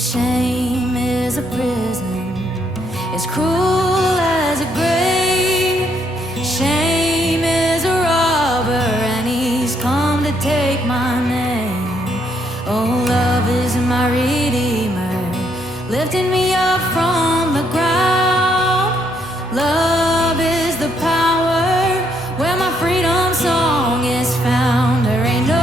shame is a prison, as cruel as a grave. Shame is a robber, and he's come to take my name. Oh, love is my redeemer, lifting me up from the ground. Love is the power where my freedom song is found. There ain't no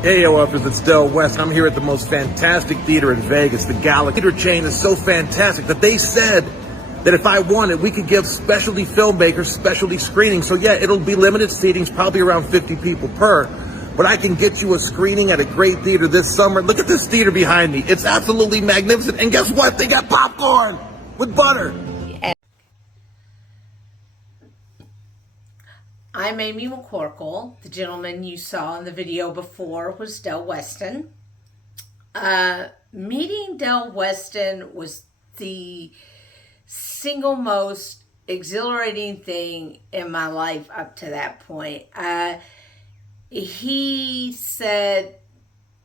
Hey, OFers, it's Del West. I'm here at the most fantastic theater in Vegas, the Galaxy. The theater chain is so fantastic that they said that if I wanted, we could give specialty filmmakers specialty screenings. So yeah, it'll be limited seatings, probably around 50 people per. But I can get you a screening at a great theater this summer. Look at this theater behind me. It's absolutely magnificent. And guess what? They got popcorn with butter. I'm Amy McCorkle. The gentleman you saw in the video before was Del Weston. Meeting Del Weston was the single most exhilarating thing in my life up to that point. He said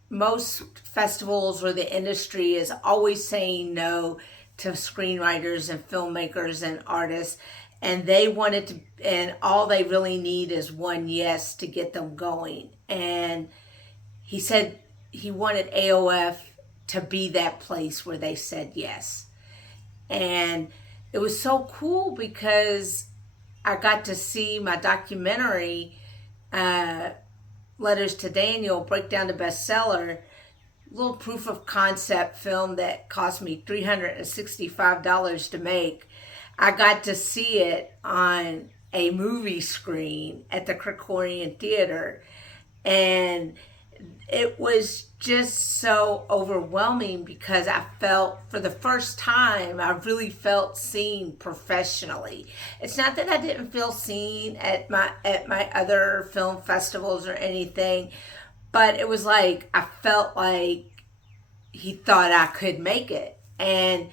most festivals or the industry is always saying no to screenwriters and filmmakers and artists, and they wanted to, and all they really need is one yes to get them going. And he said he wanted AOF to be that place where they said yes. And it was so cool because I got to see my documentary, Letters to Daniel, break down the bestseller, little proof of concept film that cost me $365 to make. I got to see it on a movie screen at the Krikorian Theater, and it was just so overwhelming because I felt, for the first time, I really felt seen professionally. It's not that I didn't feel seen at my other film festivals or anything, but it was like I felt like he thought I could make it. And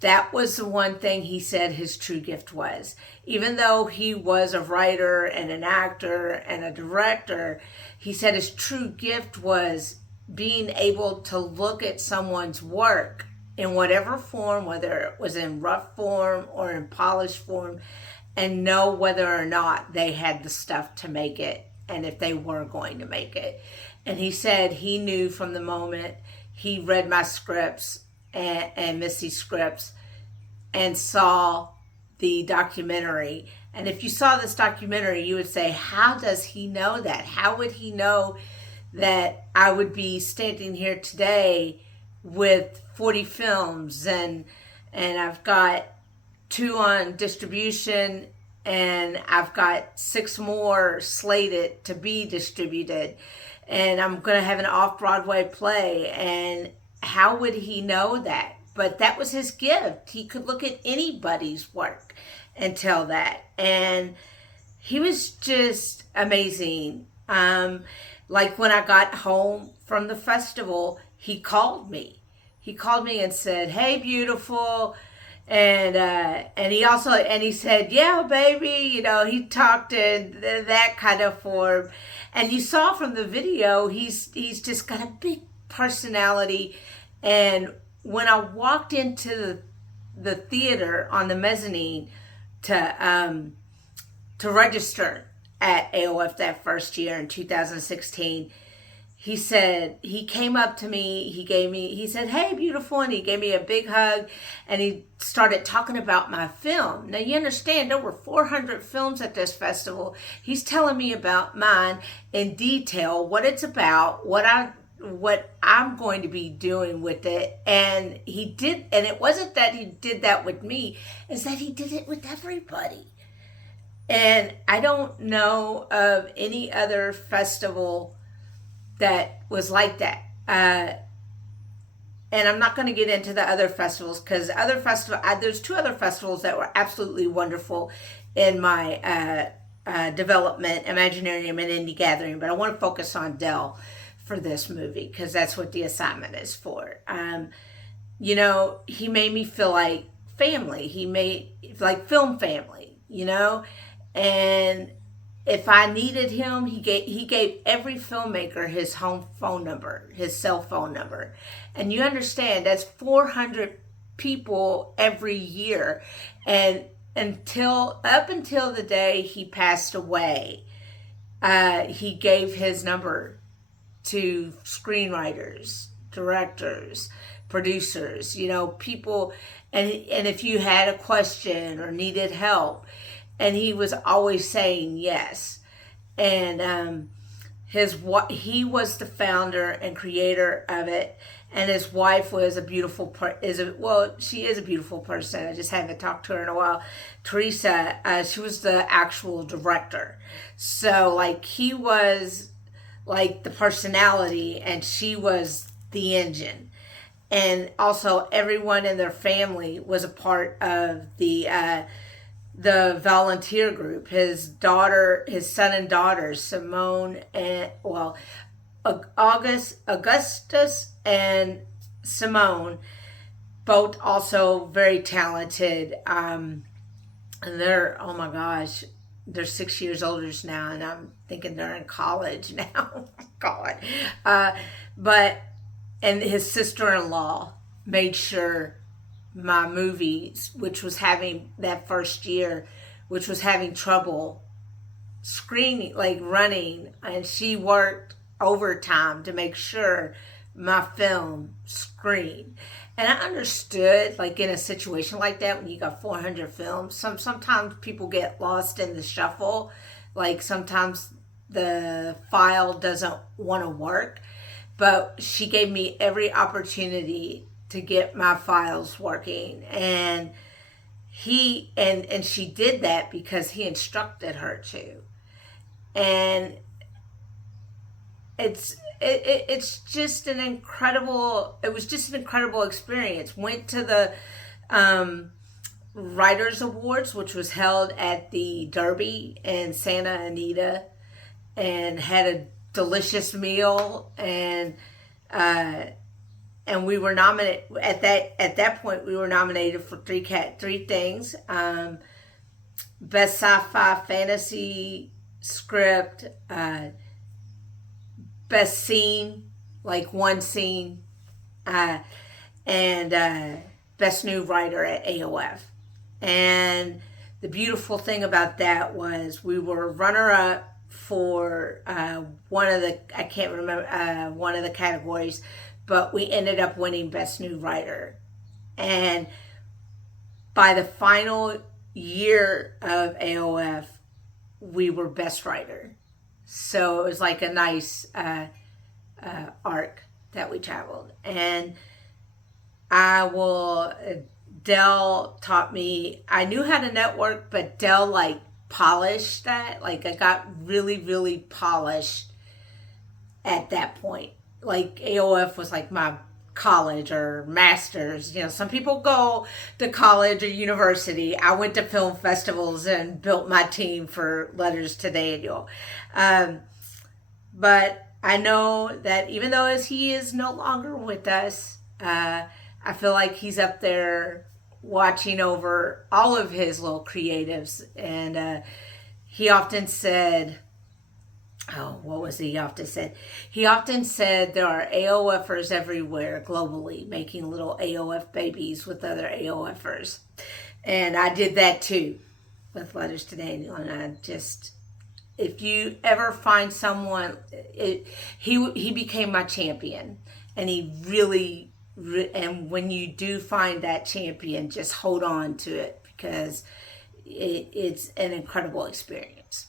that was the one thing he said his true gift was. Even though he was a writer and an actor and a director, he said his true gift was being able to look at someone's work in whatever form, whether it was in rough form or in polished form, and know whether or not they had the stuff to make it and if they were going to make it. And he said he knew from the moment he read my scripts and Missy's scripts and saw the documentary. And if you saw this documentary, you would say, how does he know that? How would he know that I would be standing here today with 40 films and I've got 2 on distribution and I've got 6 more slated to be distributed, and I'm going to have an off-Broadway play? And how would he know that? But that was his gift. He could look at anybody's work and tell that. And he was just amazing. Like when I got home from the festival, he called me. He called me and said, "Hey, beautiful." And he said, "Yeah, baby," he talked in that kind of form. And you saw from the video, he's just got a big personality. And when I walked into the theater on the mezzanine to register at AOF that first year in 2016, he came up to me, he said, "Hey, beautiful," and he gave me a big hug, and he started talking about my film. Now, you understand, there were 400 films at this festival. He's telling me about mine in detail, what it's about, what what I'm going to be doing with it. And he did, and it wasn't that he did that with me, it's that he did it with everybody. And I don't know of any other festival that was like that. And I'm not going to get into the other festivals, because there's two other festivals that were absolutely wonderful in my development, Imaginarium and Indie Gathering, but I want to focus on Del for this movie because that's what the assignment is for. You know, he made me feel like family. He made like film family, you know, and if I needed him, he gave every filmmaker his home phone number, his cell phone number. And you understand that's 400 people every year. And up until the day he passed away, he gave his number to screenwriters, directors, producers, you know, people, and if you had a question or needed help, and he was always saying yes. And he was the founder and creator of it, and his wife was she is a beautiful person. I just haven't talked to her in a while. Teresa, she was the actual director. So like he was like the personality, and she was the engine. And also everyone in their family was a part of the volunteer group. His son and daughter, Simone and Augustus and Simone, both also very talented. And they're, oh my gosh, they're 6 years older now, and I'm thinking they're in college now. God. And his sister-in-law made sure my movies, which was having that first year, which was having trouble screening, like running, and she worked overtime to make sure my film screened. And I understood, like in a situation like that, when you got 400 films, sometimes people get lost in the shuffle. Like sometimes the file doesn't want to work, but she gave me every opportunity to get my files working, and she did that because he instructed her to. And it was just an incredible experience. Went to the Writers Awards, which was held at the Derby in Santa Anita, and had a delicious meal, and we were nominated at that point. We were nominated for three things: best sci-fi fantasy script, best scene, like one scene, and best new writer at AOF. And the beautiful thing about that was we were runner-up for one of the categories, but we ended up winning best new writer. And by the final year of AOF, we were best writer. So it was like a nice arc that we traveled. And Del taught me, I knew how to network, but Del like polished that. Like I got really, really polished at that point. Like AOF was like my college or master's. You know, some people go to college or university. I went to film festivals and built my team for Letters to Daniel. But I know that even though as he is no longer with us, I feel like he's up there watching over all of his little creatives. And he often said, he often said there are AOFers everywhere globally making little AOF babies with other AOFers. And I did that too with Letters to Daniel. And if you ever find someone, he became my champion. And he really, and when you do find that champion, just hold on to it, because it's an incredible experience.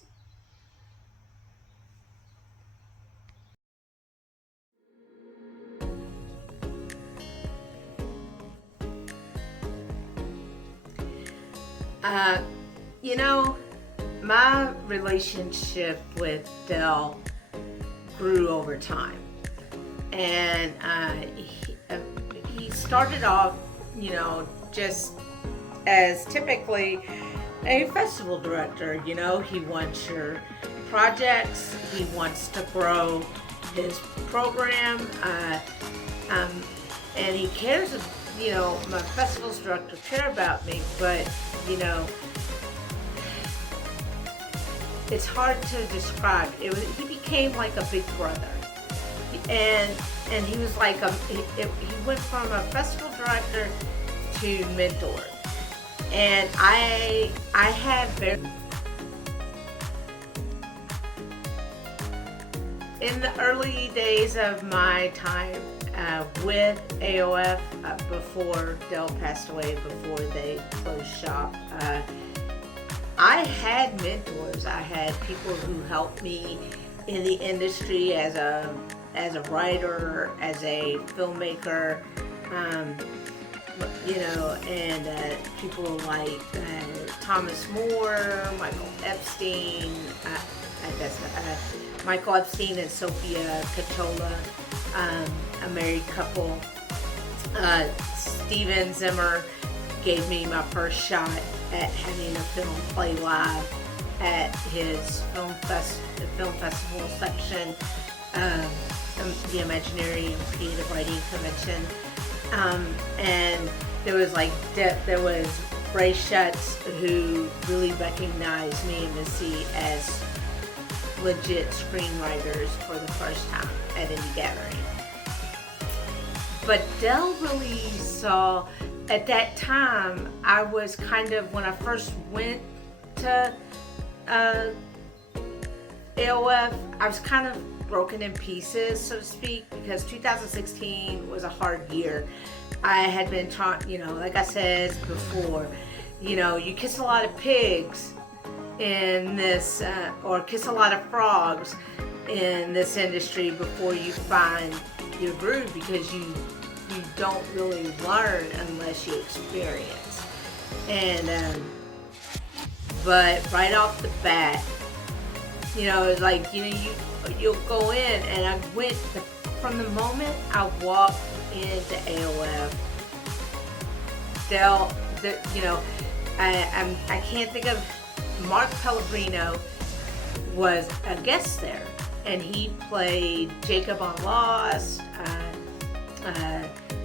You know, my relationship with Del grew over time. And he started off, you know, just as typically a festival director. You know, he wants your projects, he wants to grow his program, and he cares, you know, my festivals director care about me, but, you know, it's hard to describe. He became like a big brother. And he was like, he went from a festival director to mentor. And I had very, in the early days of my time with AOF, before Del passed away, before they closed shop, I had mentors. I had people who helped me in the industry as a writer, as a filmmaker, you know, and people like Thomas Moore, Michael Epstein, Michael Epstein and Sophia Cachola, a married couple. Steven Zimmer gave me my first shot at having a film play live at his film festival section, the Imaginary and Creative Writing Convention, and there was Ray Schutz, who really recognized me and Missy as legit screenwriters for the first time at Indie Gathering. But Del really saw, at that time, I was kind of, when I first went to AOF, I was kind of broken in pieces, so to speak, because 2016 was a hard year. I had been trying, you know, like I said before, you know, you kiss a lot of pigs in this, or kiss a lot of frogs in this industry before you find your groove, because you don't really learn unless you experience. And but right off the bat, you know, it's like, you know, you'll go in, and I went from the moment I walked into AOF. You know, I can't think of, Mark Pellegrino was a guest there, and he played Jacob on Lost.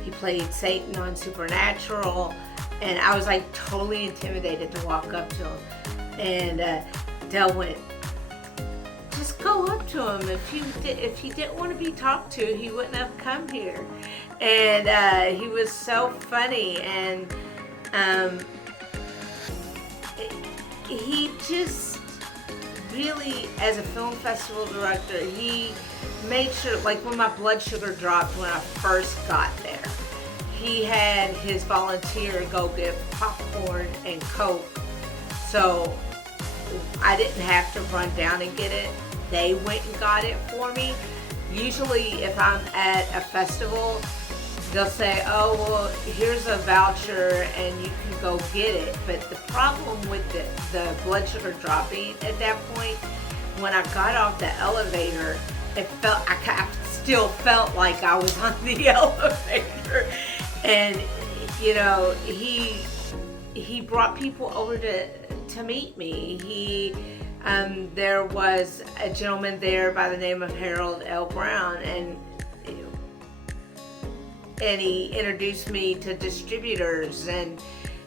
He played Satan on Supernatural, and I was like totally intimidated to walk up to him. And Del went, just go up to him. If he didn't want to be talked to, he wouldn't have come here. And he was so funny, and he just really, as a film festival director, he made sure, like when my blood sugar dropped when I first got there, he had his volunteer go get popcorn and Coke, so I didn't have to run down and get it. They went and got it for me. Usually if I'm at a festival, they'll say, oh, well, here's a voucher and you can go get it. But the problem with the blood sugar dropping at that point, when I got off the elevator, I still felt like I was on the elevator. And, you know, he brought people over to meet me. There was a gentleman there by the name of Harold L. Brown, and he introduced me to distributors, and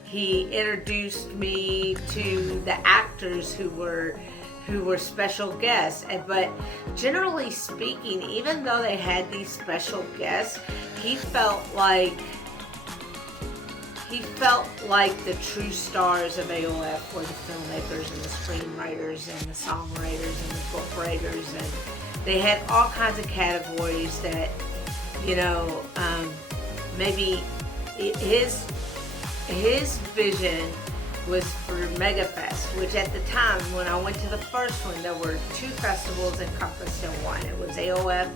he introduced me to the actors who were special guests. But generally speaking, even though they had these special guests, he felt like the true stars of AOF were the filmmakers and the screenwriters and the songwriters and the book writers, and they had all kinds of categories that, you know, maybe his vision was for MegaFest, which at the time when I went to the first one, there were two festivals encompassed in one. It was AOF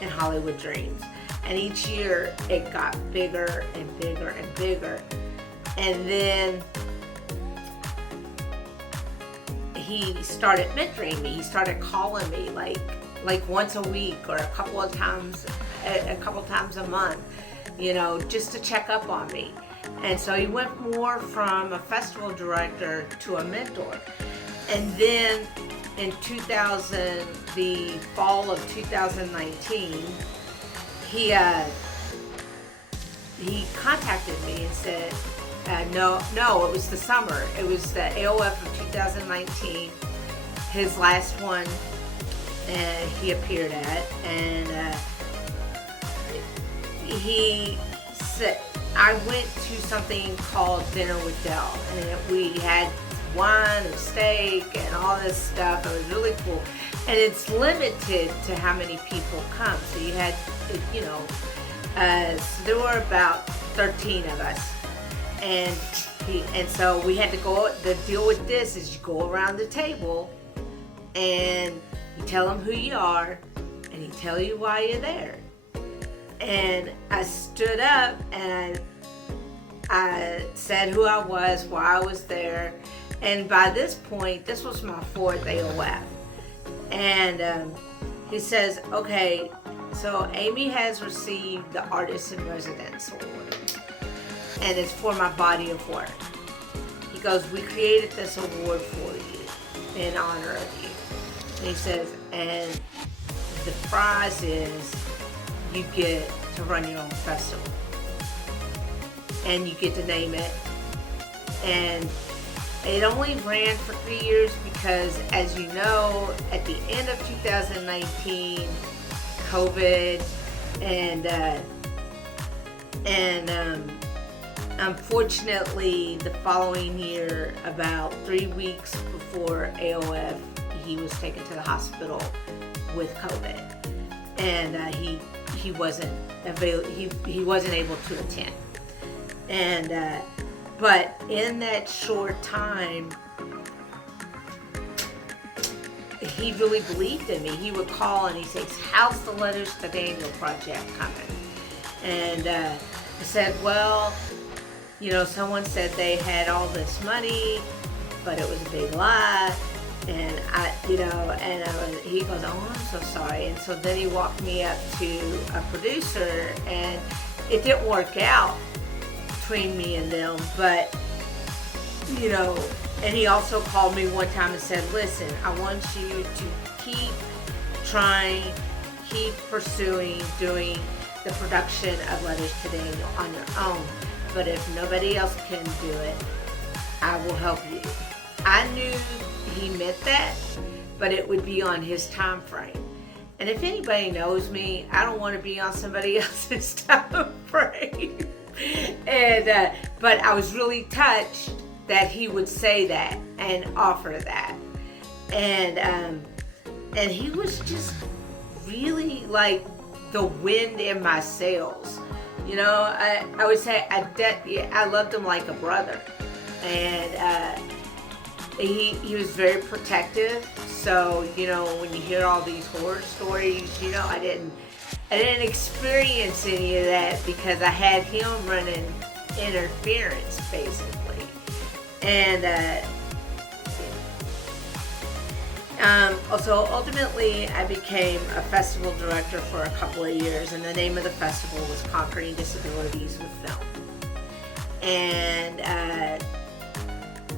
and Hollywood Dreams. And each year it got bigger and bigger and bigger. And then he started mentoring me. He started calling me like once a week or a couple times a month, just to check up on me. And so he went more from a festival director to a mentor. And then in the fall of 2019, he contacted me and said, no, it was the summer. It was the AOF of 2019, his last one, and he appeared at. And he said, I went to something called Dinner with Del, and we had wine and steak and all this stuff. It was really cool. And it's limited to how many people come. So you had, so there were about 13 of us. And so we had to go, the deal with this is you go around the table and you tell them who you are and he tell you why you're there. And I stood up and I said who I was, why I was there. And by this point, this was my fourth AOF. And he says, okay, so Amy has received the Artist in Residence Award. And it's for my body of work. He goes, we created this award for you in honor of you. And he says, and the prize is you get to run your own festival. And you get to name it. And it only ran for 3 years because, as you know, at the end of 2019, COVID and unfortunately, the following year, about 3 weeks before AOF, he was taken to the hospital with COVID, and he wasn't he wasn't able to attend. And but in that short time, he really believed in me. He would call and he says, "How's the Letters to Daniel project coming?" And I said, "Well, someone said they had all this money, but it was a big lie." And he goes, "Oh, I'm so sorry." And so then he walked me up to a producer, and it didn't work out between me and them. But, and he also called me one time and said, "Listen, I want you to keep trying, keep pursuing doing the production of Letters to Daniel on your own. But if nobody else can do it, I will help you." I knew he meant that, but it would be on his time frame. And if anybody knows me, I don't want to be on somebody else's time frame. And but I was really touched that he would say that and offer that. And he was just really like the wind in my sails. I would say I loved him like a brother, and he was very protective. So when you hear all these horror stories, I didn't experience any of that because I had him running interference basically, and so ultimately I became a festival director for a couple of years, and the name of the festival was Conquering Disabilities with Film. And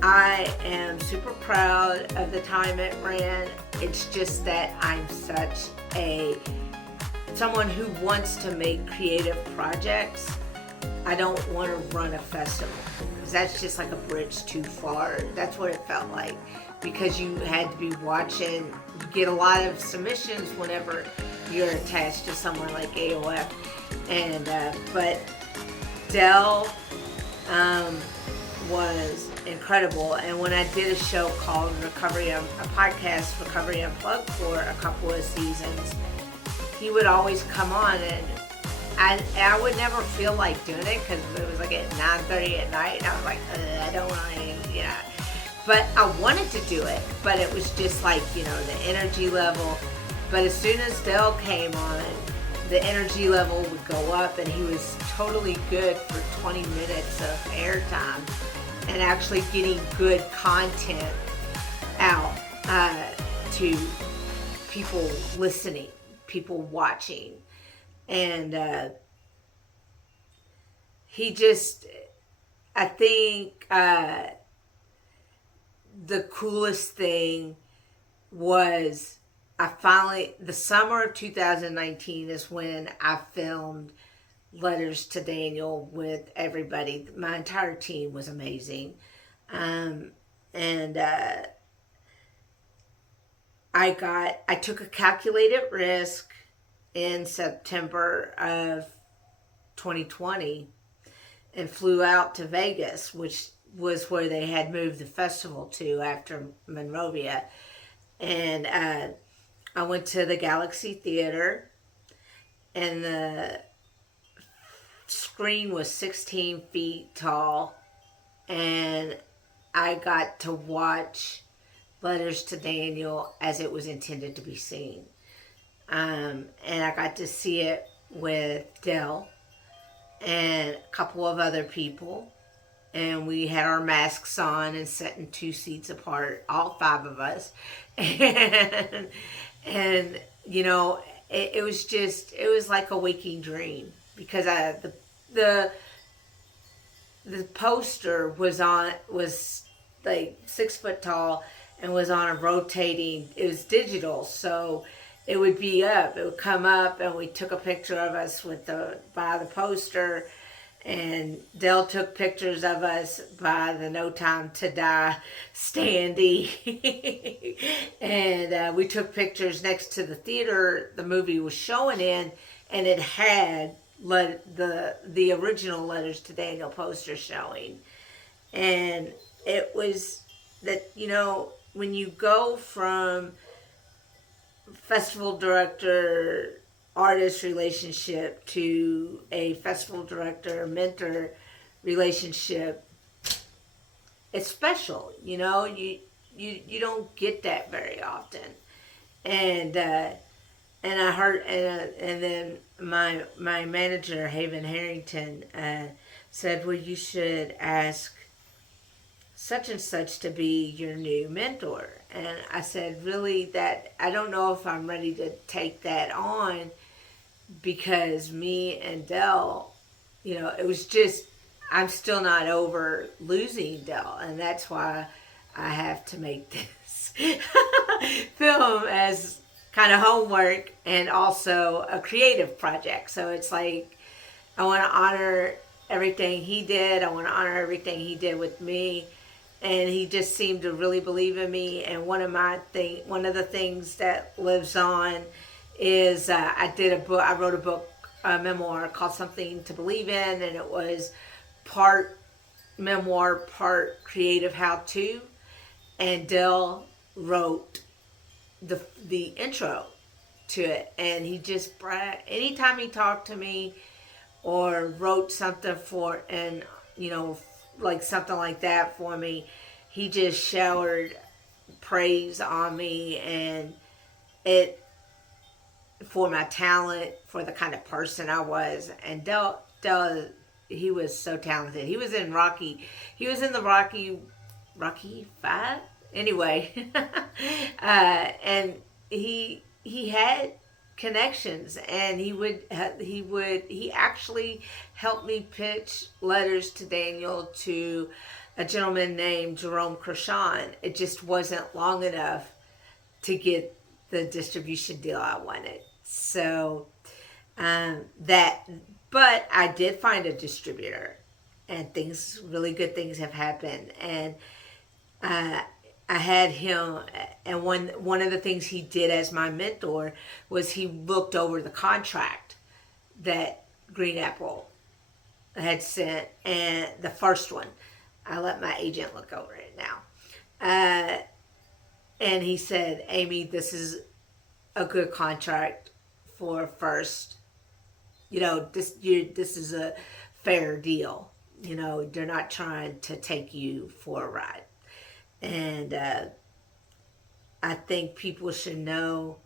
I am super proud of the time it ran. It's just that I'm such someone who wants to make creative projects. I don't want to run a festival because that's just like a bridge too far. That's what it felt like, because you had to be watching. You get a lot of submissions whenever you're attached to someone like AOF, and but Del was incredible. And when I did a show called a podcast Recovery Unplugged for a couple of seasons, he would always come on, and I would never feel like doing it because it was like at 9:30 at night, and I was like, I don't want to, But I wanted to do it, but it was just like, the energy level. But as soon as Del came on, the energy level would go up, and he was totally good for 20 minutes of airtime and actually getting good content out. to people listening, people watching. And he just, I think the coolest thing was the summer of 2019 is when I filmed Letters to Daniel with everybody. My entire team was amazing. And I took a calculated risk in September of 2020 and flew out to Vegas, which was where they had moved the festival to after Monrovia. And I went to the Galaxy Theater, and the screen was 16 feet tall, and I got to watch Letters to Daniel as it was intended to be seen. And I got to see it with Del and a couple of other people. And we had our masks on and sat in 2 seats apart, all 5 of us. And you know, it was like a waking dream, because the poster was like 6 foot tall and was on a rotating, it was digital, so it would come up, and we took a picture of us by the poster, and Del took pictures of us by the No Time to Die standee. And we took pictures next to the theater the movie was showing in, and it had the original Letters to Daniel poster showing. And it was that, you know, when you go from festival director artist relationship to a festival director mentor relationship, it's special. You know, you don't get that very often. And I heard, and then my manager Haven Harrington said, well, you should ask such and such to be your new mentor. And I said, really, that I don't know if I'm ready to take that on, because me and Del, you know, it was just, I'm still not over losing Del, and that's why I have to make this film as kind of homework and also a creative project. So it's like, I want to honor everything he did. I want to honor everything he did with me. And he just seemed to really believe in me. And one of the things that lives on is I wrote a book, a memoir called Something to Believe In, and it was part memoir, part creative how-to. And Del wrote the intro to it, and he just anytime he talked to me or wrote something like something like that for me, he just showered praise on me, and it for my talent, for the kind of person I was. And Del, he was so talented. He was in the Rocky 5 anyway. And he had connections, and he actually helped me pitch Letters to Daniel to a gentleman named Jerome Krishon. It just wasn't long enough to get the distribution deal I wanted. So but I did find a distributor, and really good things have happened. And I had him, and one of the things he did as my mentor was he looked over the contract that Green Apple had sent, and the first one. I let my agent look over it now. And he said, Amy, this is a good contract for first. You know, this is a fair deal. You know, they're not trying to take you for a ride. And I think people should know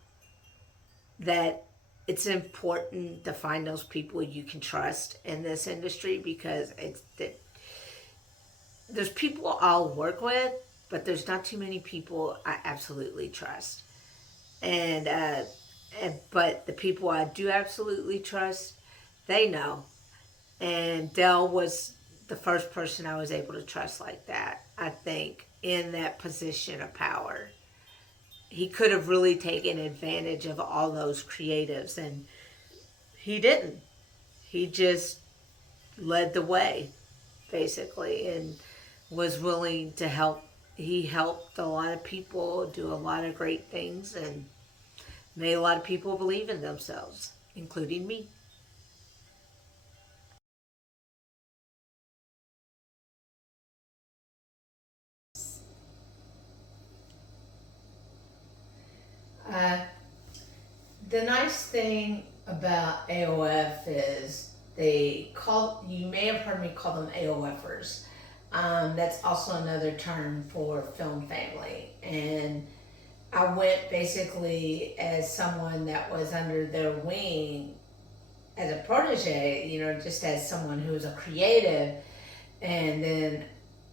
that it's important to find those people you can trust in this industry, because there's people I'll work with, but there's not too many people I absolutely trust. But the people I do absolutely trust, they know. And Del was the first person I was able to trust like that, I think, in that position of power. He could have really taken advantage of all those creatives, and he didn't. He just led the way, basically, and was willing to help. He helped a lot of people do a lot of great things and made a lot of people believe in themselves, including me. Uh, the nice thing about AOF is you may have heard me call them AOFers. That's also another term for film family. And I went basically as someone that was under their wing as a protege, just as someone who was a creative. And then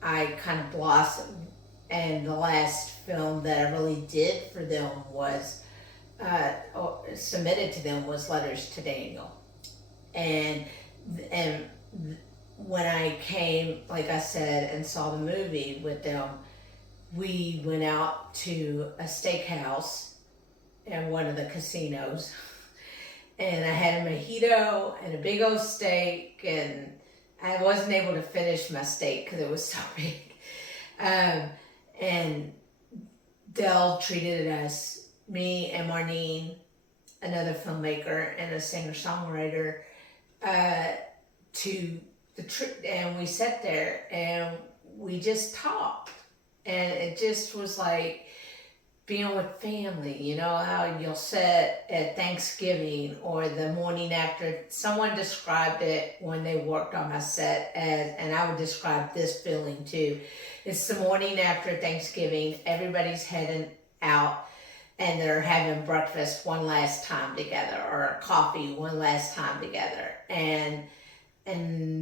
I kind of blossomed. And the last film that I really did for them was submitted to them was Letters to Daniel. And when I came, like I said, and saw the movie with them, we went out to a steakhouse in one of the casinos, and I had a mojito and a big old steak, and I wasn't able to finish my steak because it was so big. And Del treated us, me and Marnine, another filmmaker and a singer-songwriter, to the trip, and we sat there and we just talked, and it just was like being with family. You know how you'll sit at Thanksgiving or the morning after. Someone described it when they worked on my set as, and I would describe this feeling too. It's the morning after Thanksgiving. Everybody's heading out and they're having breakfast one last time together, or coffee one last time together, and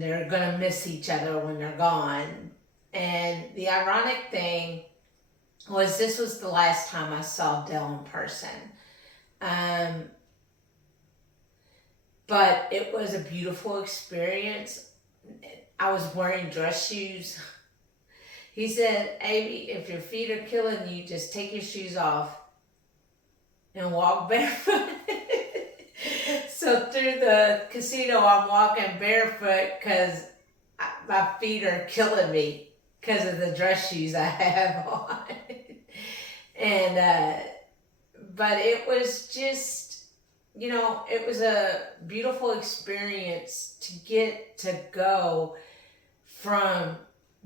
they're gonna miss each other when they're gone. And the ironic thing was, this was the last time I saw Del in person. But it was a beautiful experience. I was wearing dress shoes. He said, "Avi, if your feet are killing you, just take your shoes off and walk barefoot." So through the casino, I'm walking barefoot because my feet are killing me because of the dress shoes I have on. And but it was just, it was a beautiful experience to get to go from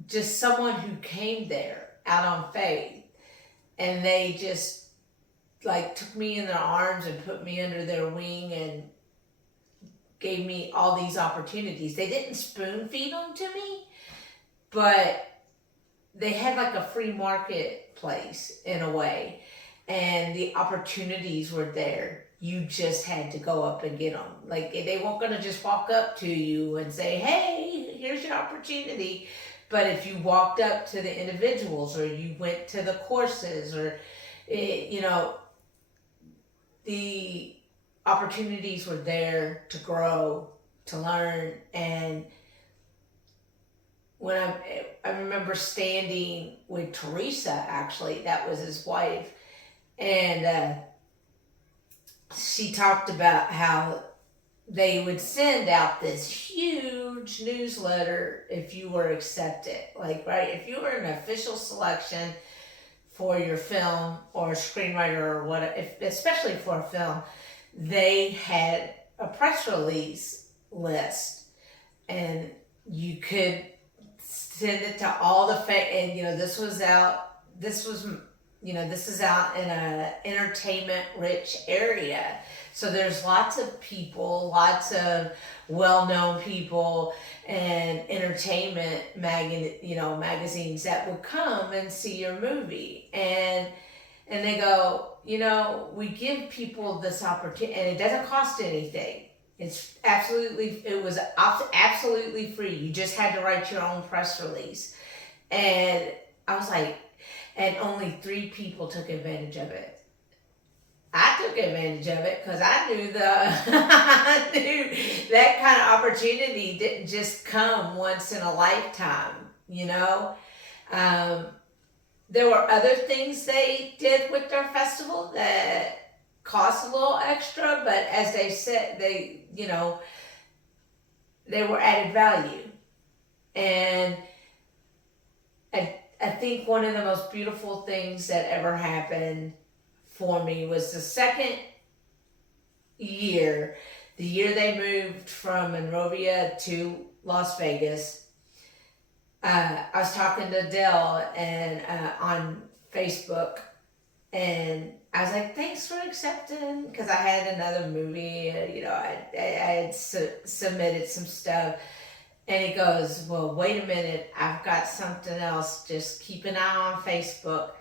just someone who came there out on faith, and they just like took me in their arms and put me under their wing and gave me all these opportunities. They didn't spoon feed them to me, but they had like a free marketplace in a way, and the opportunities were there. You just had to go up and get them. Like, they weren't going to just walk up to you and say, "Hey, here's your opportunity." But if you walked up to the individuals, or you went to the courses, or the opportunities were there to grow, to learn. And when I remember standing with Teresa, actually, that was his wife, and she talked about how they would send out this huge newsletter if you were accepted. Like, right, if you were an official selection for your film or screenwriter or what, especially for a film, they had a press release list, and you could send it to all the and this was out. This is out in a entertainment rich area. So there's lots of people, lots of well-known people and entertainment magazines that would come and see your movie. And they go, we give people this opportunity, and it doesn't cost anything. It was absolutely free. You just had to write your own press release. And I was like, and only 3 people took advantage of it. I took advantage of it because I knew I knew that kind of opportunity didn't just come once in a lifetime, you know. Um, there were other things they did with their festival that cost a little extra, but as they said, they were added value. And I think one of the most beautiful things that ever happened for me was the second year, the year they moved from Monrovia to Las Vegas. I was talking to Del and on Facebook, and I was like, "Thanks for accepting," because I had another movie. I had submitted some stuff, and he goes, "Well, wait a minute, I've got something else. Just keep an eye on Facebook."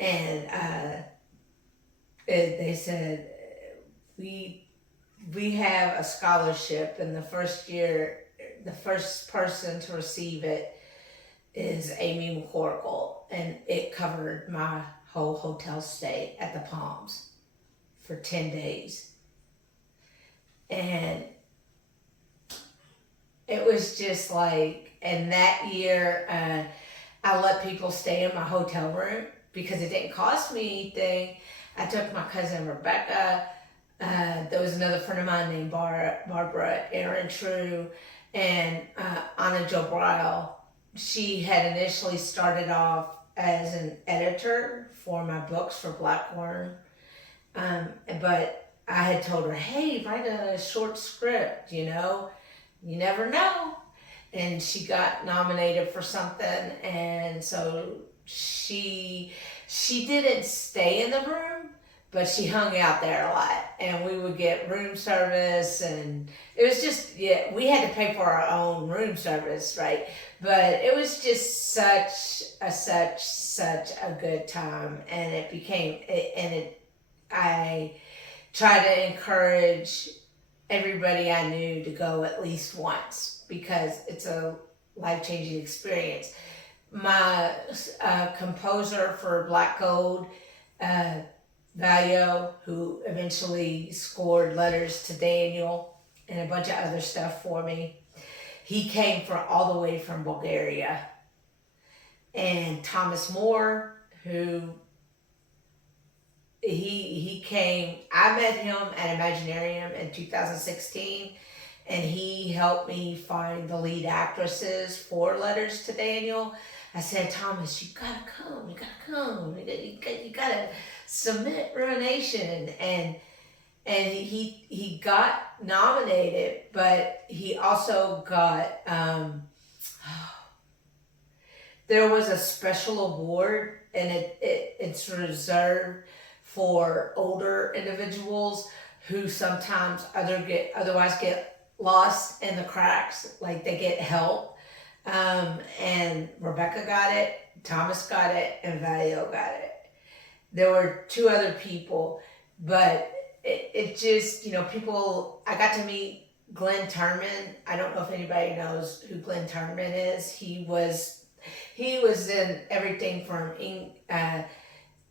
And they said, we have a scholarship, and the first year, the first person to receive it is Amy McCorkle, and it covered my whole hotel stay at the Palms for 10 days. And it was just like, and that year, I let people stay in my hotel room because it didn't cost me anything. I took my cousin Rebecca. There was another friend of mine named Barbara Aaron True, and Anna Jo Bryle. She had initially started off as an editor for my books for Blackworm, but I had told her, "Hey, write a short script, you never know." And she got nominated for something, and so she didn't stay in the room, but she hung out there a lot, and we would get room service, and it was just, we had to pay for our own room service, right? But it was just such a good time, and I try to encourage everybody I knew to go at least once because it's a life-changing experience. My composer for Black Gold, Valio, who eventually scored Letters to Daniel and a bunch of other stuff for me, he came all the way from Bulgaria. And Thomas Moore, who he came, I met him at Imaginarium in 2016, and he helped me find the lead actresses for Letters to Daniel. I said, "Thomas, you gotta come, you gotta submit Ruination." And he got nominated, but he also got, there was a special award, and it's reserved for older individuals who sometimes otherwise get lost in the cracks, like they get help. And Rebecca got it, Thomas got it, and Valio got it. There were 2 other people, but it just, people, I got to meet Glenn Turman. I don't know if anybody knows who Glenn Turman is. He was in everything from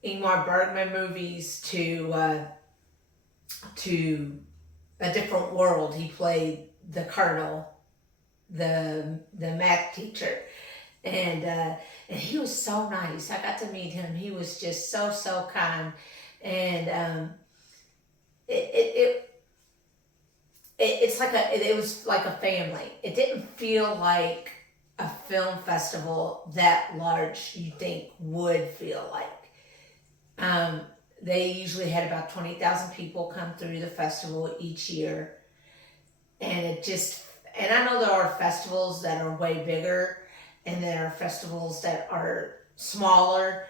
Ingmar Bergman movies to A Different World. He played the Colonel, the math teacher, and he was so nice. I got to meet him. He was just so kind, and it was like a family. It didn't feel like a film festival that large you think would feel like. They usually had about 20,000 people come through the festival each year, and I know there are festivals that are way bigger, and there are festivals that are smaller,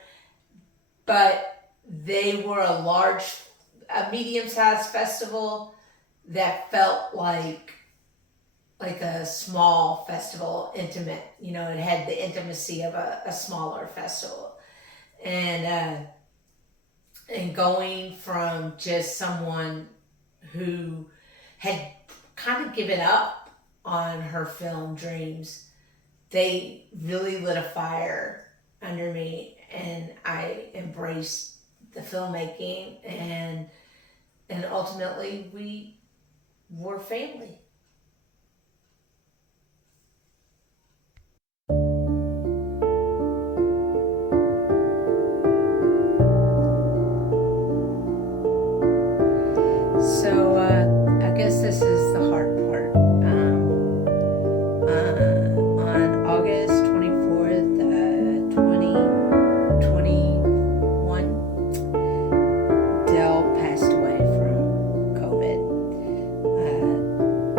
but they were a medium-sized festival that felt like a small festival, intimate. It had the intimacy of a smaller festival. And going from just someone who had kind of given up on her film dreams they really lit a fire under me, and I embraced the filmmaking, and ultimately we were family. So I guess this is the hard part. On August 24th, 2021, Del passed away from COVID.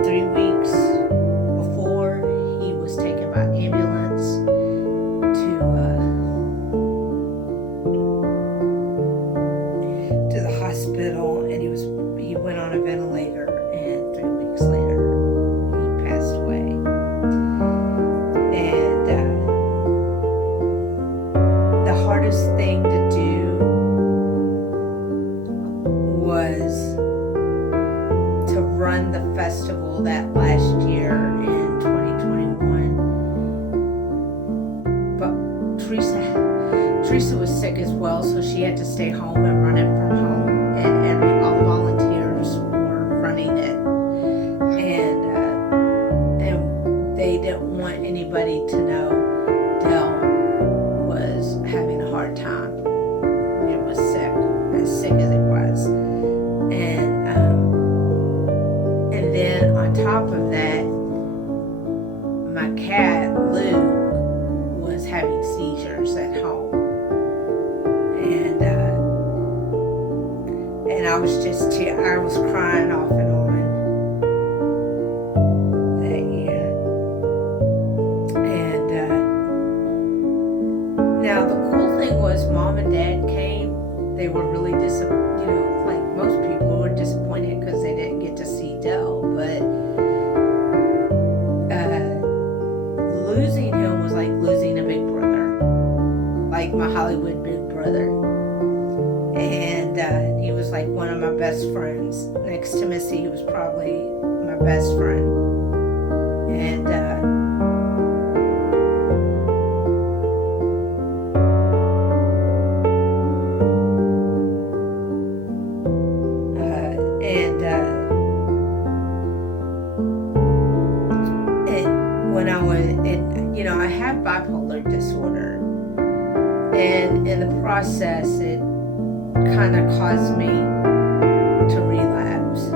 3 weeks before, he was taken by ambulance to the hospital, and he went on a ventilator, and 3 weeks later he passed away. And the hardest thing to do was to run the festival that last year in 2021. But Teresa was sick as well, so she had to stay home and run it from home, and all the volunteers were running it, and they didn't want anybody to know Del was having a hard time. He was sick as it was, and then on top of that, my cat Luke was having seizures at home. And I was I was crying off and on that year. And now the cool thing was, Mom and Dad came. They were really like most people were disappointed because they didn't get to see Del. But losing him was like losing a big brother, like my Hollywood big brother. And he was like one of my best friends. Next to Missy, he was probably my best friend. And when I was, I have bipolar disorder, and in the process, it kind of caused me to relapse.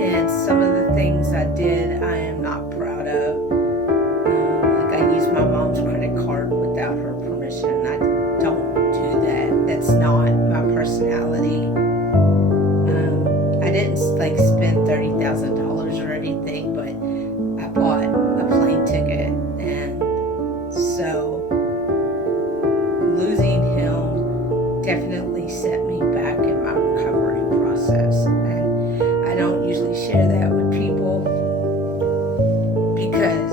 And some of the things I did, I am not proud of. Like, I used my mom's credit card without her permission. I don't do that. That's not my personality. I didn't spend $30,000 or anything, but I bought a plane ticket, and so losing him definitely set me back in my recovery process. And I don't usually share that with people because,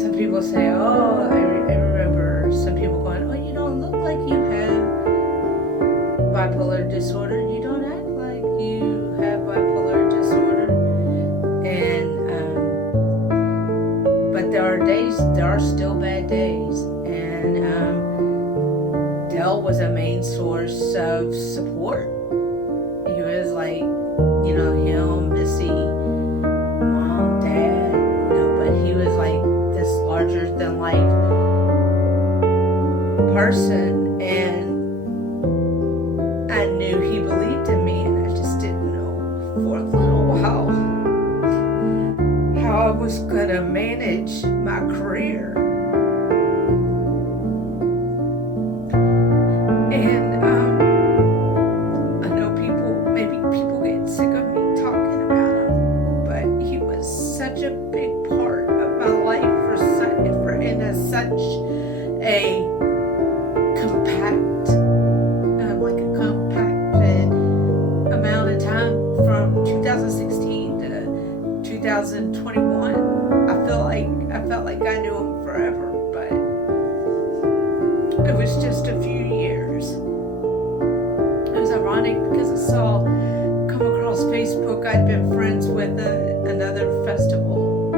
some people say, oh, I remember some people going, oh, you don't look like you have bipolar disorder. You don't act like you have bipolar disorder. And, but there are still bad days. And, Del was a main source of support. He was like, him, Missy, Mom, Dad, but he was like this larger than life person, and I knew he believed in me, and I just didn't know for a little while how I was gonna manage my career. And I know maybe people get sick of me talking about him, but he was such a big part of my life in such a compacted amount of time, from 2016 to 2021. I felt like I knew him forever, but it was just a few years. It was ironic because I come across Facebook, I'd been friends with another festival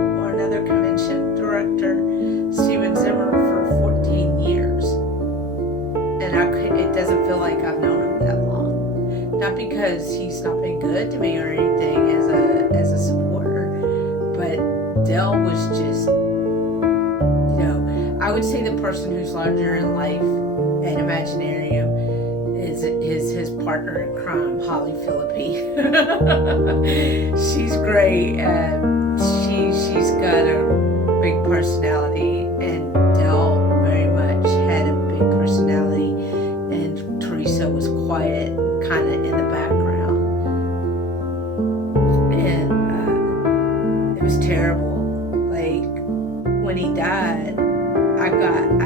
not because he's not been good to me or anything as a supporter, but Del was just, I would say the person who's larger in life at Imaginarium is his partner in crime, Holly Philippi. She's great. She's got a big personality, and Del very much had a big personality, and Teresa was quiet and kind of in the background, and it was terrible. Like, when he died, I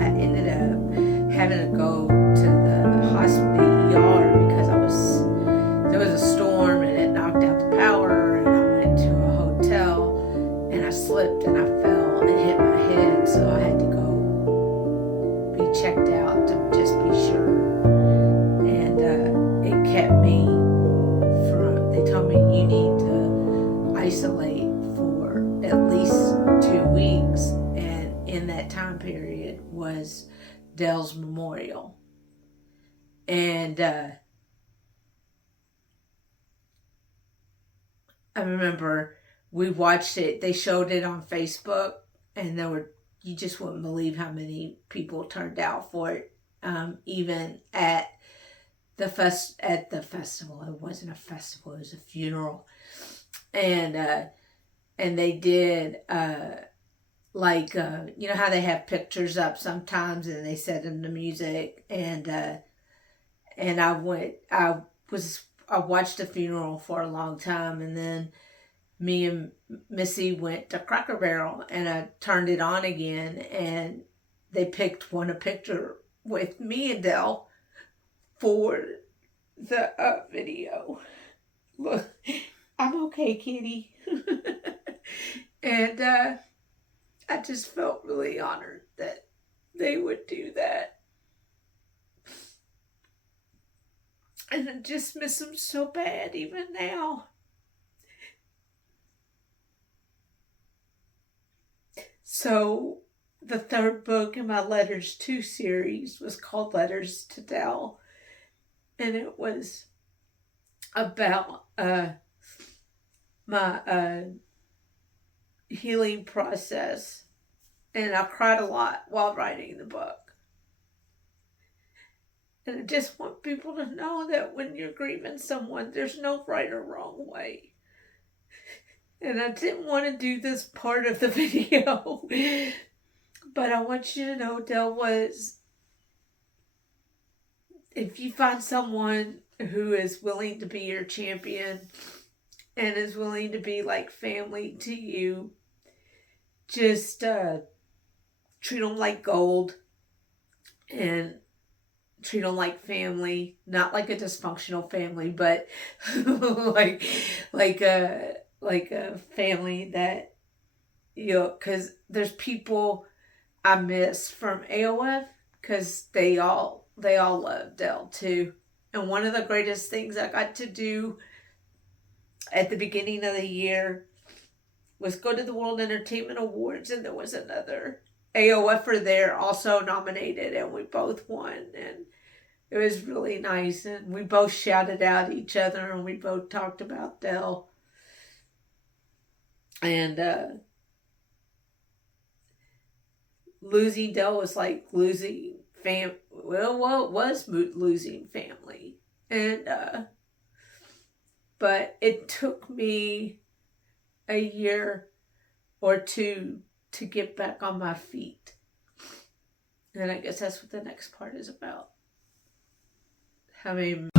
ended up having to go to the hospital ER because there was a storm and it knocked out the power, and I went to a hotel and I slipped and I fell and hit my head, so I had to go be checked out to just be sure. And it kept me they told me you need to isolate for at least 2 weeks, and in that time period was Del's memorial. And I remember we watched it. They showed it on Facebook, and you just wouldn't believe how many people turned out for it. Even at the festival. It wasn't a festival, it was a funeral. And they did like you know how they have pictures up sometimes and they set them to music, and I watched the funeral for a long time, and then me and Missy went to Cracker Barrel and I turned it on again, and they picked a picture with me and Del for the video. Look, I'm okay, kitty. And I just felt really honored that they would do that. And I just miss them so bad even now. So the third book in my Letters To series was called Letters to Del. And it was about my healing process. And I cried a lot while writing the book. And I just want people to know that when you're grieving someone, there's no right or wrong way. And I didn't want to do this part of the video, but I want you to know Del was, if you find someone who is willing to be your champion and is willing to be like family to you, just treat them like gold and treat them like family, not like a dysfunctional family, but like a family that, because there's people I miss from AOF because they all love Del too. And one of the greatest things I got to do at the beginning of the year was go to the World Entertainment Awards, and there was another AOFer there also nominated, and we both won, and it was really nice, and we both shouted out at each other, and we both talked about Del. And losing Del was like losing it was losing family. And but it took me a year or two to get back on my feet. And I guess that's what the next part is about. Having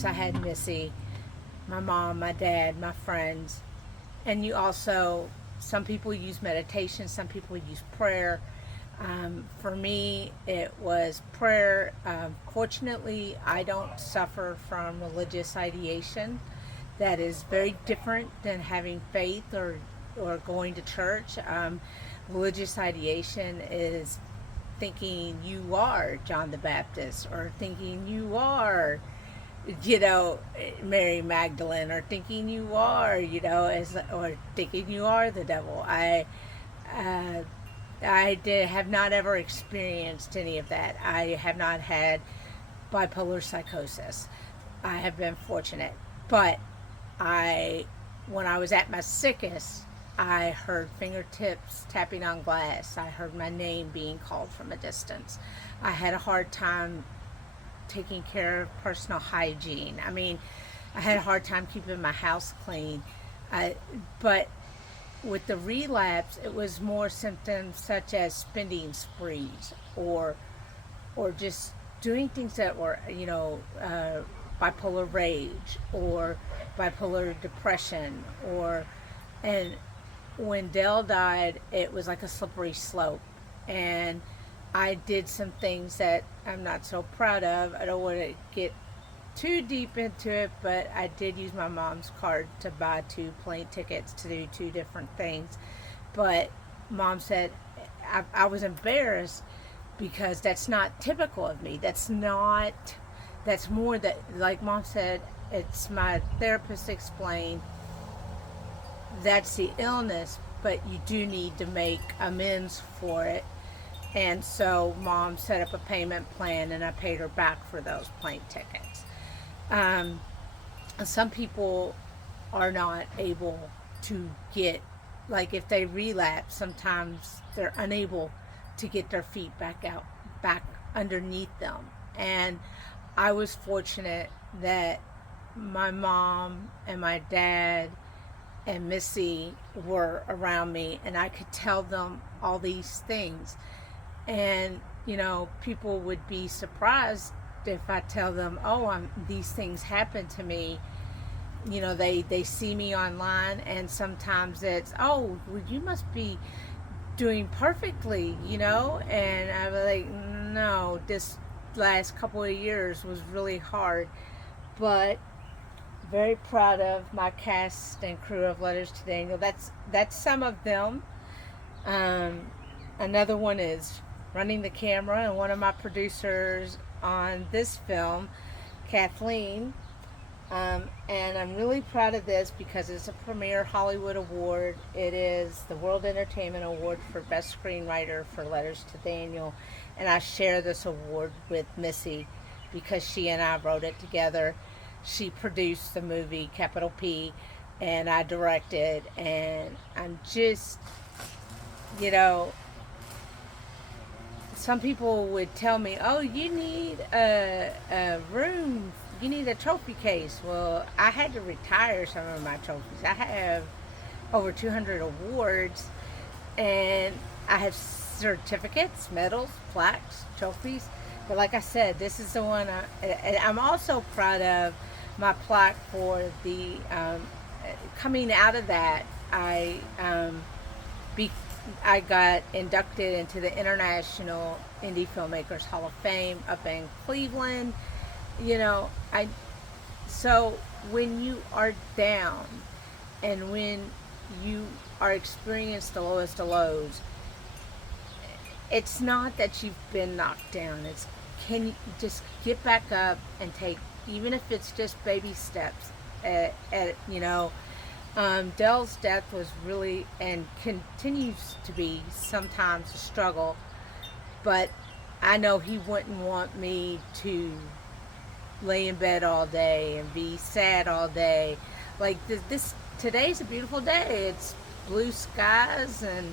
course, I had Missy, my mom, my dad, my friends. And you also, some people use meditation, some people use prayer. For me, it was prayer. Fortunately, I don't suffer from religious ideation. That is very different than having faith or going to church. Religious ideation is thinking you are John the Baptist, or thinking you are, Mary Magdalene, or thinking you are, or thinking you are the devil. Uh, have not ever experienced any of that. I have not had bipolar psychosis. I have been fortunate, but when I was at my sickest, I heard fingertips tapping on glass. I heard my name being called from a distance. I had a hard time taking care of personal hygiene. I mean, I had a hard time keeping my house clean. But with the relapse, it was more symptoms such as spending sprees, or just doing things that were, bipolar rage or bipolar depression, and when Del died, it was like a slippery slope. And I did some things that I'm not so proud of. I don't want to get too deep into it, but I did use my mom's card to buy 2 plane tickets to do 2 different things. But Mom said, I was embarrassed because that's not typical of me. That's more that, like Mom said, it's my therapist explained, that's the illness, but you do need to make amends for it. And so Mom set up a payment plan, and I paid her back for those plane tickets. Some people are not able to get, like if they relapse, sometimes they're unable to get their feet back underneath them. And I was fortunate that my mom and my dad and Missy were around me, and I could tell them all these things. And people would be surprised if I tell them, oh, these things happen to me. They see me online, and sometimes it's, oh, well, you must be doing perfectly, and I'm like, no, this last couple of years was really hard. But very proud of my cast and crew of Letters to Daniel. That's some of them. Another one is running the camera, and one of my producers on this film, Kathleen. And I'm really proud of this because it's a premier Hollywood award. It is the World Entertainment Award for Best Screenwriter for Letters to Daniel. And I share this award with Missy because she and I wrote it together. She produced the movie, capital P, and I directed. And I'm just, some people would tell me, oh, you need a room, you need a trophy case. Well, I had to retire some of my trophies. I have over 200 awards, and I have certificates, medals, plaques, trophies. But like I said, this is the one I'm also proud of. My plaque for the coming out of that, I got inducted into the International Indie Filmmakers Hall of Fame up in Cleveland. So when you are down and when you are experiencing the lowest of lows, it's not that you've been knocked down. It's, can you just get back up and take, even if it's just baby steps Del's death was really, and continues to be sometimes, a struggle, but I know he wouldn't want me to lay in bed all day and be sad all day. Like today's a beautiful day. It's blue skies and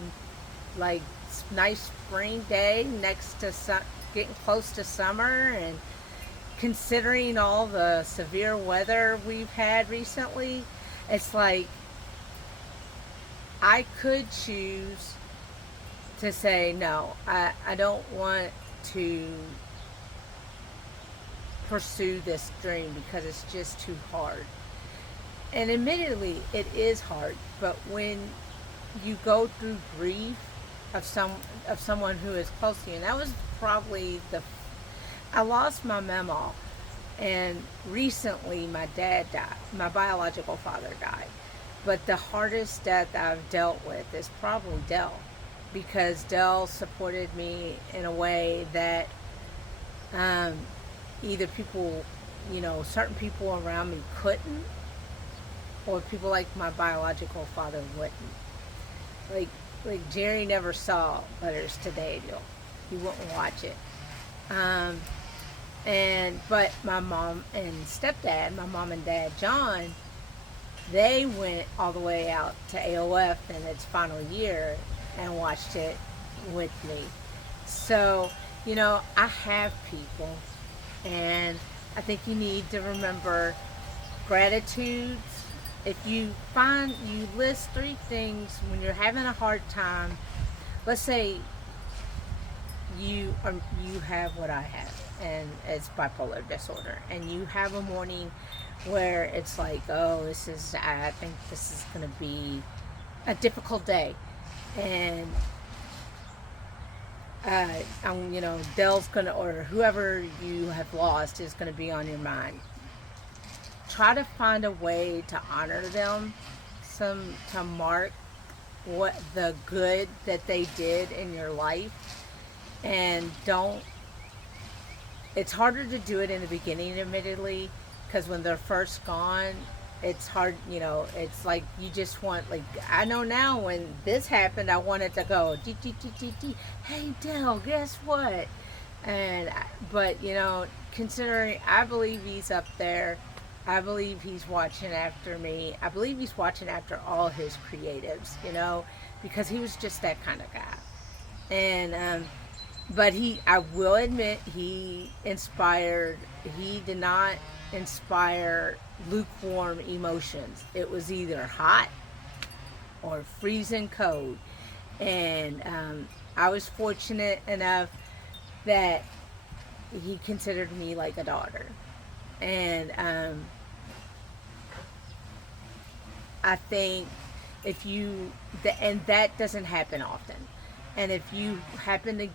like nice spring day next to getting close to summer, and considering all the severe weather we've had recently, it's like I could choose to say no, I don't want to pursue this dream because it's just too hard. And admittedly, it is hard. But when you go through grief of someone who is close to you, and that was probably I lost my mama, and recently my dad died. My biological father died. But the hardest death I've dealt with is probably Del, because Del supported me in a way that either people, certain people around me couldn't, or people like my biological father wouldn't. Like Jerry never saw Letters to Daniel. He wouldn't watch it. But my mom and stepdad, my mom and dad, John, they went all the way out to AOF in its final year and watched it with me. So, I have people, and I think you need to remember gratitudes. If you list 3 things when you're having a hard time. Let's say you have what I have, and it's bipolar disorder, and you have a morning where it's like, oh, I think this is going to be a difficult day, and Dell's gonna, or whoever you have lost is gonna be on your mind. Try to find a way to honor them, to mark what the good that they did in your life, and it's harder to do it in the beginning, admittedly, because when they're first gone, it's hard, it's like you just want, like, I know now when this happened, I wanted to go, hey, Del, guess what? But, considering I believe he's up there, I believe he's watching after me, I believe he's watching after all his creatives, because he was just that kind of guy. And, but I will admit, he did not inspire lukewarm emotions. It was either hot or freezing cold. And I was fortunate enough that he considered me like a daughter. And I think and that doesn't happen often. And if you happen to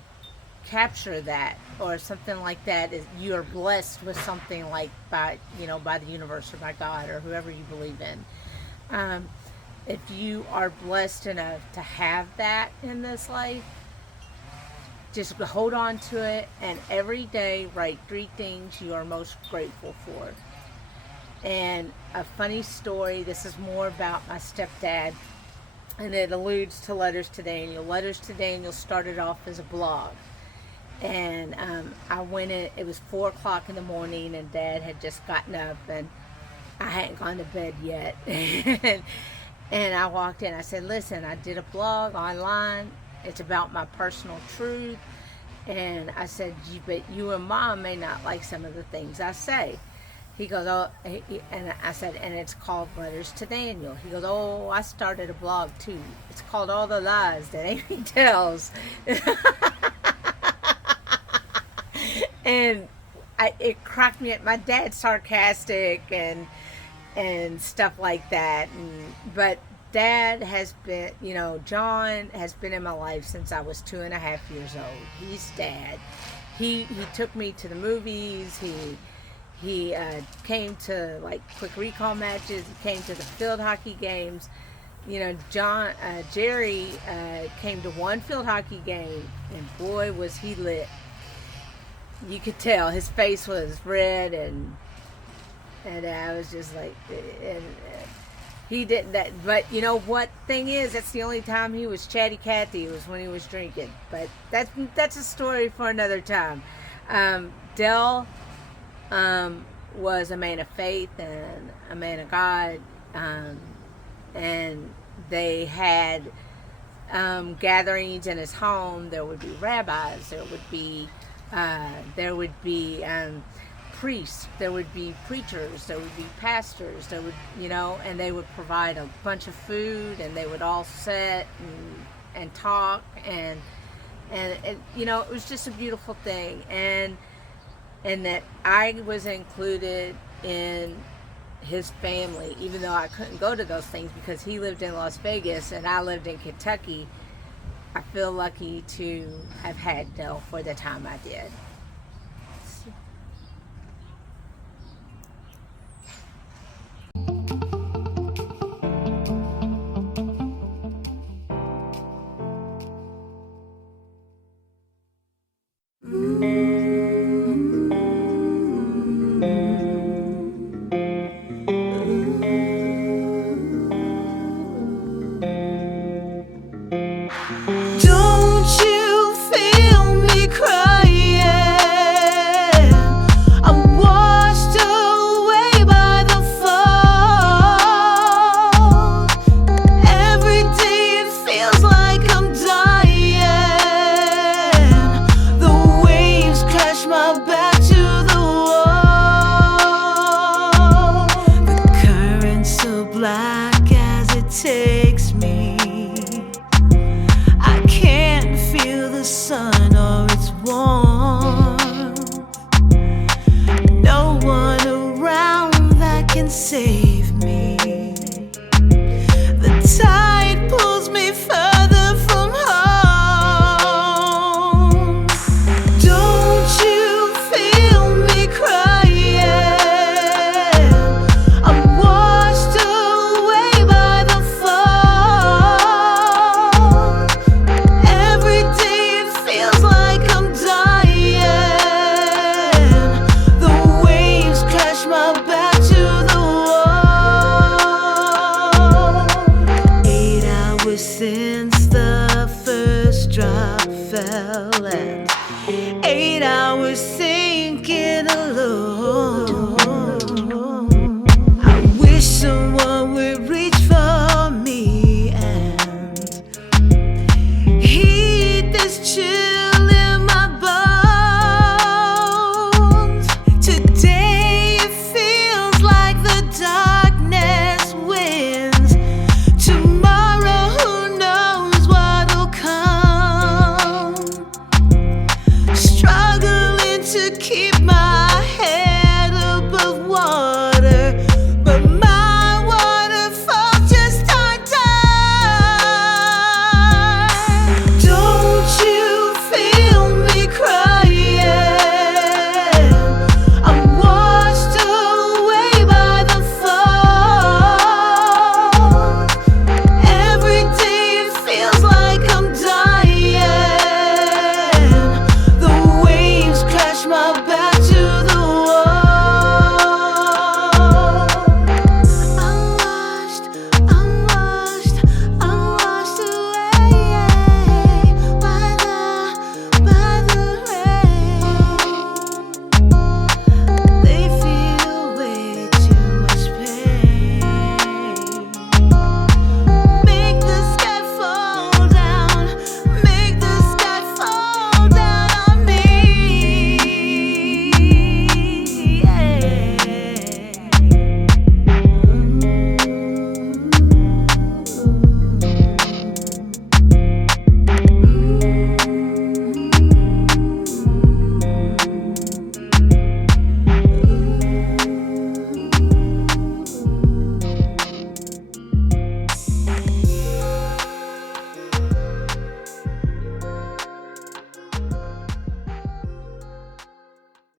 capture that or something like that, is you are blessed with something like by the universe or by God or whoever you believe in. If you are blessed enough to have that in this life, just hold on to it, and every day write 3 things you are most grateful for. And a funny story, this is more about my stepdad, and it alludes to Letters to Daniel. Letters to Daniel started off as a blog. And I went in, it was 4 o'clock in the morning, and Dad had just gotten up, and I hadn't gone to bed yet. And I walked in, I said, listen, I did a blog online. It's about my personal truth. And I said, but you and Mom may not like some of the things I say. He goes, oh, and I said, and it's called Letters to Daniel. He goes, oh, I started a blog too. It's called All the Lies That Amy Tells. And it cracked me up. My dad's sarcastic and stuff like that. But Dad has been, John has been in my life since I was 2.5 years old. He's Dad. He took me to the movies. He came to quick recall matches. He came to the field hockey games. Jerry came to one field hockey game, and boy was he lit. You could tell his face was red, and I was just like, and he didn't that. But what thing is, that's the only time he was chatty Cathy was when he was drinking. But that's a story for another time. Del was a man of faith and a man of God, and they had gatherings in his home. There would be rabbis. There would be priests, there would be preachers, there would be pastors, there would, and they would provide a bunch of food, and they would all sit and talk, and it was just a beautiful thing. And and that I was included in his family, even though I couldn't go to those things because he lived in Las Vegas and I lived in Kentucky. I feel lucky to have had Del for the time I did. Don't you feel me crying? I'm washed away by the fall. Every day it feels like I'm dying. The waves crash my back to the wall. The current's so black as it takes me. I can't feel the sun or its warmth. No one around that can save me. The tide pulls me further from home. Don't you feel me crying? I'm washed away by the fall. Every day it feels like I'm dying. The waves crash my back to the wall. 8 hours since the first drop fell, and 8 hours sinking alone. I wish someone would reach